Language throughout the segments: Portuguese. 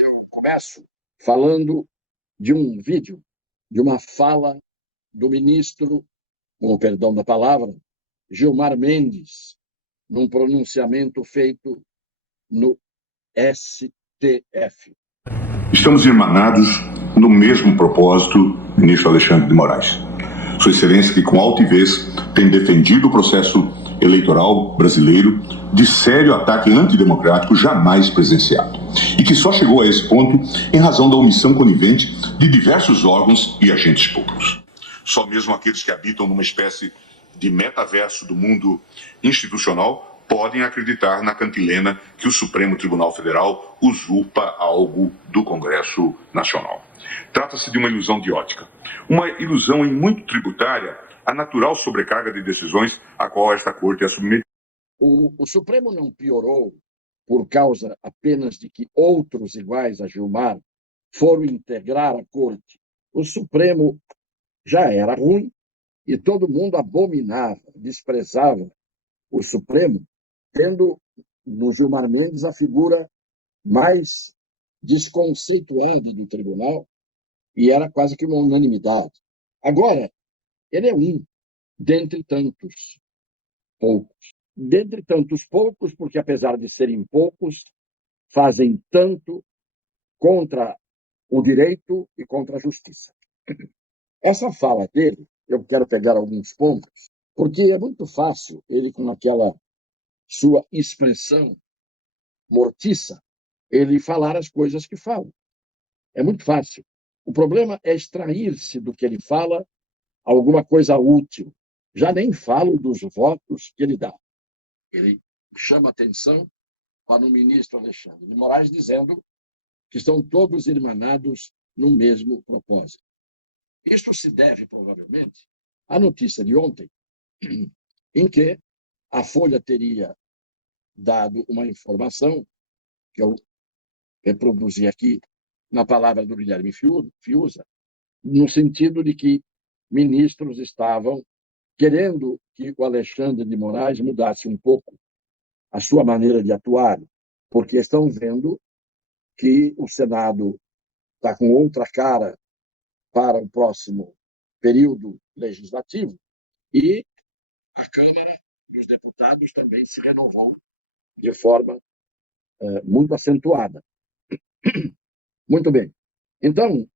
Eu começo falando de um vídeo, de uma fala do ministro, com o perdão da palavra, Gilmar Mendes, num pronunciamento feito no STF. Estamos irmanados no mesmo propósito, ministro Alexandre de Moraes. Sua Excelência, que com altivez tem defendido o processo eleitoral brasileiro de sério ataque antidemocrático jamais presenciado, e que só chegou a esse ponto em razão da omissão conivente de diversos órgãos e agentes públicos. Só mesmo aqueles que habitam numa espécie de metaverso do mundo institucional podem acreditar na cantilena que o Supremo Tribunal Federal usurpa algo do Congresso Nacional. Trata-se de uma ilusão de ótica, uma ilusão em muito tributária à natural sobrecarga de decisões a qual esta Corte é submetida. O Supremo não piorou por causa apenas de que outros iguais a Gilmar foram integrar a Corte. O Supremo já era ruim e todo mundo abominava, desprezava o Supremo, tendo no Gilmar Mendes a figura mais desconceituada do tribunal, e era quase que uma unanimidade. Agora, ele é um dentre tantos poucos. Dentre tantos poucos, porque apesar de serem poucos, fazem tanto contra o direito e contra a justiça. Essa fala dele, eu quero pegar alguns pontos, porque é muito fácil ele, com aquela sua expressão mortiça, ele falar as coisas que fala. É muito fácil. O problema é extrair-se do que ele fala alguma coisa útil. Já nem falo dos votos que ele dá. Ele chama atenção para o ministro Alexandre de Moraes, dizendo que estão todos irmanados no mesmo propósito. Isto se deve, provavelmente, à notícia de ontem, em que a Folha teria dado uma informação, que eu reproduzi aqui na palavra do Guilherme Fiuza, no sentido de que ministros estavam querendo que o Alexandre de Moraes mudasse um pouco a sua maneira de atuar, porque estão vendo que o Senado está com outra cara para o próximo período legislativo e a Câmara dos Deputados também se renovou de forma muito acentuada. Muito bem. Então,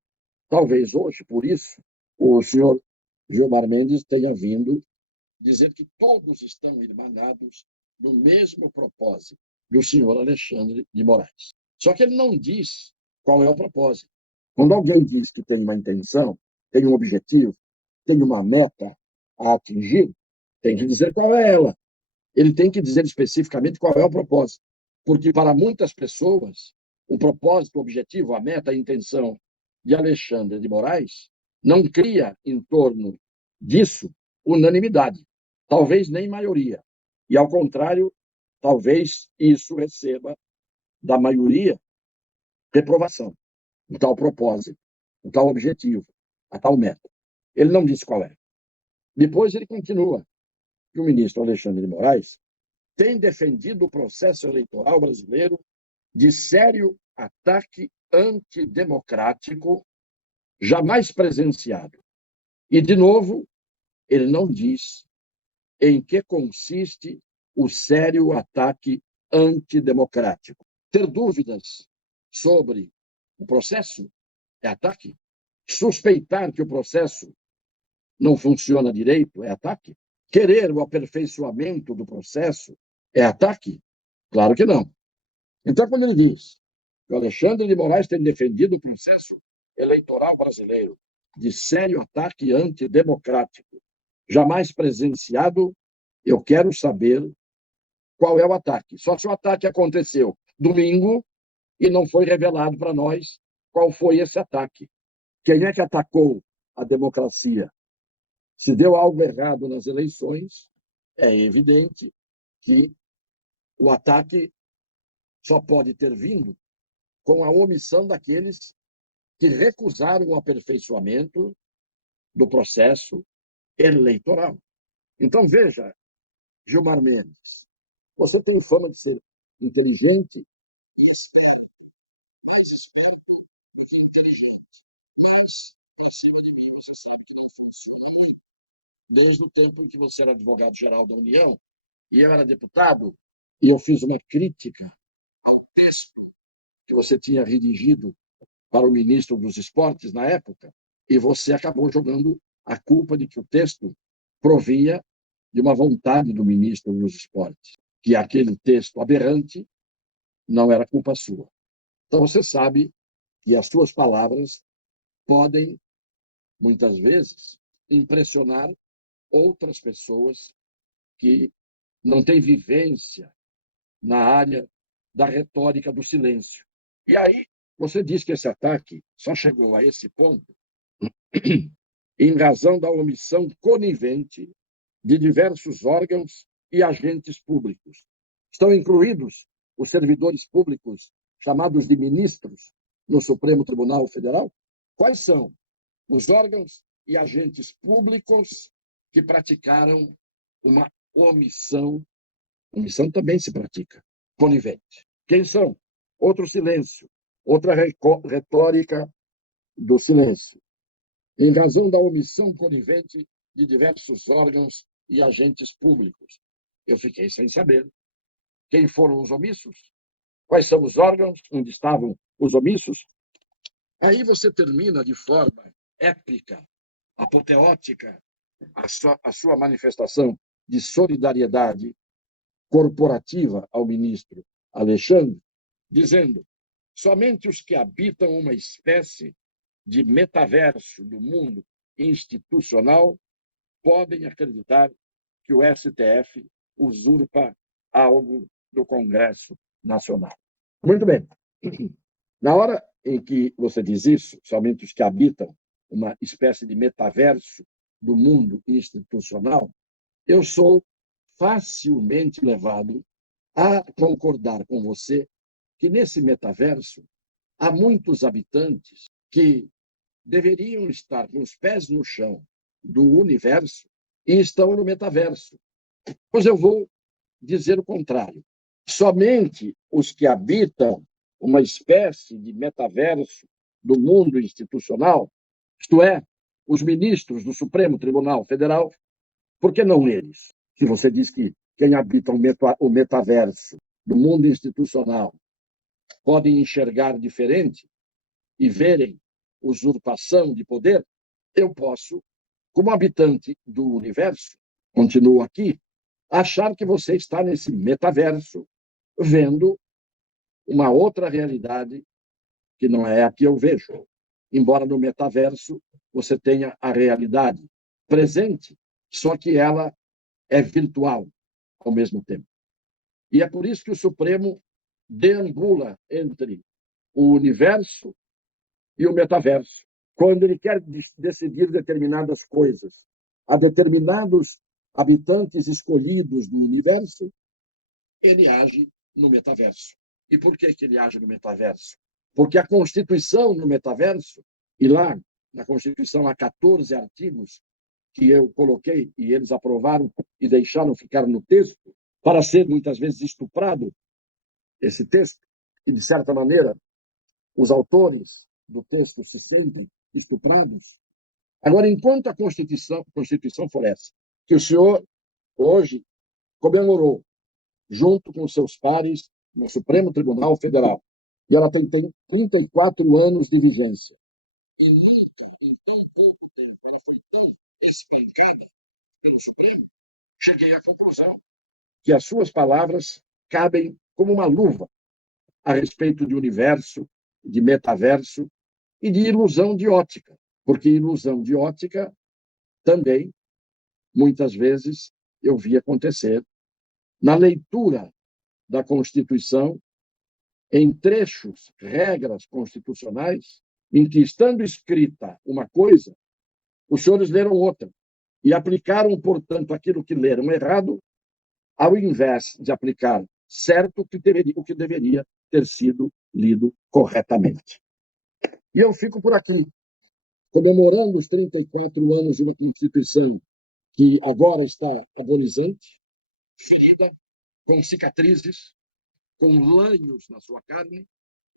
talvez hoje, por isso, o senhor Gilmar Mendes tenha vindo dizer que todos estão irmanados no mesmo propósito do senhor Alexandre de Moraes. Só que ele não diz qual é o propósito. Quando alguém diz que tem uma intenção, tem um objetivo, tem uma meta a atingir, tem que dizer qual é ela. Ele tem que dizer especificamente qual é o propósito. Porque, para muitas pessoas, o propósito, o objetivo, a meta, a intenção de Alexandre de Moraes não cria em torno disso unanimidade, talvez nem maioria. E, ao contrário, talvez isso receba da maioria reprovação, um tal propósito, um tal objetivo, a tal meta. Ele não disse qual é. Depois ele continua que o ministro Alexandre de Moraes tem defendido o processo eleitoral brasileiro de sério ataque antidemocrático jamais presenciado. E, de novo, ele não diz em que consiste o sério ataque antidemocrático. Ter dúvidas sobre o processo é ataque? Suspeitar que o processo não funciona direito é ataque? Querer o aperfeiçoamento do processo é ataque? Claro que não. Então, quando ele diz que o Alexandre de Moraes tem defendido o processo eleitoral brasileiro de sério ataque antidemocrático, jamais presenciado, eu quero saber qual é o ataque. Só se o ataque aconteceu domingo e não foi revelado para nós qual foi esse ataque. Quem é que atacou a democracia? Se deu algo errado nas eleições, é evidente que o ataque só pode ter vindo com a omissão daqueles que recusaram o aperfeiçoamento do processo eleitoral. Então, veja, Gilmar Mendes, você tem fama de ser inteligente e esperto, mais esperto do que inteligente. Mas, para cima de mim, você sabe que não funciona aí. Desde o tempo em que você era advogado-geral da União e eu era deputado, e eu fiz uma crítica ao texto que você tinha redigido para o ministro dos Esportes na época, e você acabou jogando a culpa de que o texto provia de uma vontade do ministro dos Esportes, que aquele texto aberrante não era culpa sua. Então você sabe que as suas palavras podem, muitas vezes, impressionar outras pessoas que não têm vivência na área da retórica do silêncio. E aí, você diz que esse ataque só chegou a esse ponto em razão da omissão conivente de diversos órgãos e agentes públicos. Estão incluídos os servidores públicos chamados de ministros no Supremo Tribunal Federal? Quais são os órgãos e agentes públicos que praticaram uma omissão? Omissão também se pratica, conivente. Quem são? Outro silêncio, outra retórica do silêncio. Em razão da omissão conivente de diversos órgãos e agentes públicos. Eu fiquei sem saber quem foram os omissos, quais são os órgãos onde estavam os omissos. Aí você termina de forma épica, apoteótica, a sua manifestação de solidariedade corporativa ao ministro Alexandre, dizendo: somente os que habitam uma espécie de metaverso do mundo institucional podem acreditar que o STF usurpa algo do Congresso Nacional. Muito bem. Na hora em que você diz isso, somente os que habitam uma espécie de metaverso do mundo institucional, eu sou facilmente levado a concordar com você que nesse metaverso há muitos habitantes que deveriam estar com os pés no chão do universo e estão no metaverso. Pois eu vou dizer o contrário. Somente os que habitam uma espécie de metaverso do mundo institucional, isto é, os ministros do Supremo Tribunal Federal, por que não eles? Se você diz que quem habita o metaverso do mundo institucional podem enxergar diferente e verem usurpação de poder, eu posso, como habitante do universo, continuo aqui, achar que você está nesse metaverso, vendo uma outra realidade que não é a que eu vejo. Embora no metaverso você tenha a realidade presente, só que ela é virtual ao mesmo tempo. E é por isso que o Supremo deambula entre o universo e o metaverso, quando ele quer decidir determinadas coisas a determinados habitantes escolhidos do universo, ele age no metaverso. E por que ele age no metaverso? Porque a Constituição no metaverso, e lá na Constituição há 14 artigos que eu coloquei e eles aprovaram e deixaram ficar no texto, para ser muitas vezes estuprado, esse texto, e de certa maneira os autores do texto se sentem estuprados. Agora, enquanto a Constituição for essa, que o senhor hoje comemorou, junto com seus pares no Supremo Tribunal Federal, e ela tem 34 anos de vigência, e nunca, em tão pouco tempo, ela foi tão espancada pelo Supremo, cheguei à conclusão que as suas palavras cabem como uma luva a respeito de universo, de metaverso e de ilusão de ótica, porque ilusão de ótica também, muitas vezes, eu vi acontecer na leitura da Constituição, em trechos, regras constitucionais, em que, estando escrita uma coisa, os senhores leram outra e aplicaram, portanto, aquilo que leram errado, ao invés de aplicar certo o que deveria ter sido lido corretamente. E eu fico por aqui, comemorando os 34 anos de uma Constituição que agora está agonizante, ferida, com cicatrizes, com lanhos na sua carne.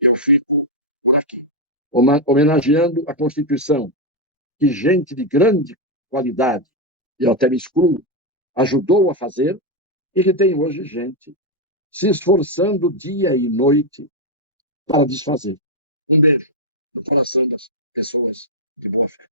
Eu fico por aqui, homenageando a Constituição, que gente de grande qualidade, e eu até me excluo, ajudou a fazer, e que tem hoje gente se esforçando dia e noite para desfazer. Um beijo no coração das pessoas de boa fé.